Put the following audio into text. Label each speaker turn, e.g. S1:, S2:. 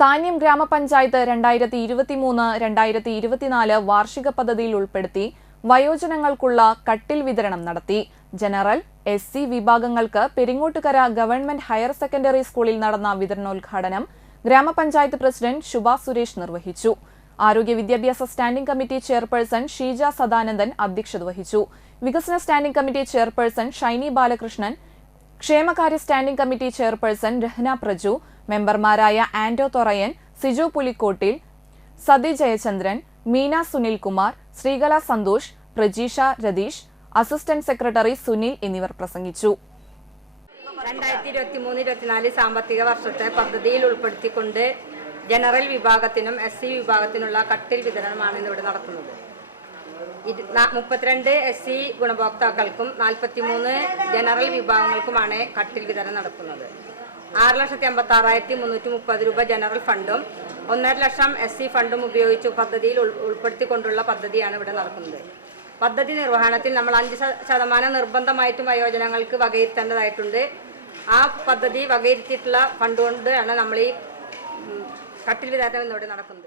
S1: താന്യം ഗ്രാമപഞ്ചായത്ത് രണ്ടായിരത്തി ഇരുപത്തിമൂന്ന് രണ്ടായിരത്തി ഇരുപത്തിനാല് വാർഷിക പദ്ധതിയിൽ ഉൾപ്പെടുത്തി വയോജനങ്ങൾക്കുള്ള കട്ടിൽ വിതരണം നടത്തി. ജനറൽ എസ് സി വിഭാഗങ്ങൾക്ക് പെരിങ്ങോട്ടുകര ഗവൺമെന്റ് ഹയർ സെക്കൻഡറി സ്കൂളിൽ നടന്ന വിതരണോദ്ഘാടനം ഗ്രാമപഞ്ചായത്ത് പ്രസിഡന്റ് ശുഭ സുരേഷ് നിർവഹിച്ചു. ആരോഗ്യ വിദ്യാഭ്യാസ standing committee chairperson Sheeja Sadanandan അധ്യക്ഷത വഹിച്ചു. വികസന standing committee chairperson Shiny Balakrishnan ക്ഷേമകാര്യ standing committee chairperson Rahna Praju മെമ്പർമാരായ ആന്റോ തൊറയൻ സിജു പുലിക്കോട്ടിൽ സതി ജയചന്ദ്രൻ മീന സുനിൽകുമാർ ശ്രീകല സന്തോഷ് പ്രജീഷ രതീഷ് അസിസ്റ്റന്റ് സെക്രട്ടറി സുനിൽ എന്നിവർ പ്രസംഗിച്ചു.
S2: രണ്ടായിരത്തി ഇരുപത്തി മൂന്ന് ഇരുപത്തിനാല് സാമ്പത്തിക വർഷത്തെ പദ്ധതിയിൽ ഉൾപ്പെടുത്തിക്കൊണ്ട് ജനറൽ വിഭാഗത്തിനും എസ് സി വിഭാഗത്തിനുള്ള കട്ടിൽ വിതരണമാണ് ഇന്നിവിടെ നടക്കുന്നത്. മുപ്പത്തിരണ്ട് എസ് സി ഗുണഭോക്താക്കൾക്കും നാൽപ്പത്തിമൂന്ന് ജനറൽ വിഭാഗങ്ങൾക്കുമാണ് കട്ടിൽ വിതരണം നടക്കുന്നത്. ആറ് ലക്ഷത്തി അമ്പത്തി ആറായിരത്തി മുന്നൂറ്റി മുപ്പത് രൂപ ജനറൽ ഫണ്ടും ഒന്നര ലക്ഷം എസ് സി ഫണ്ടും ഉപയോഗിച്ച് പദ്ധതിയിൽ ഉൾ- ഉൾപ്പെടുത്തിക്കൊണ്ടുള്ള പദ്ധതിയാണ് ഇവിടെ നടക്കുന്നത്. പദ്ധതി നിർവഹണത്തിൽ നമ്മൾ അഞ്ച് ശതമാനം നിർബന്ധമായിട്ടും വയോജനങ്ങൾക്ക് വകയിരുത്തേണ്ടതായിട്ടുണ്ട്. ആ പദ്ധതി വകയിരുത്തിയിട്ടുള്ള ഫണ്ട് കൊണ്ടാണ് നമ്മൾ ഈ കട്ടിൽ വിതരണം ഇന്നിവിടെ നടക്കുന്നത്.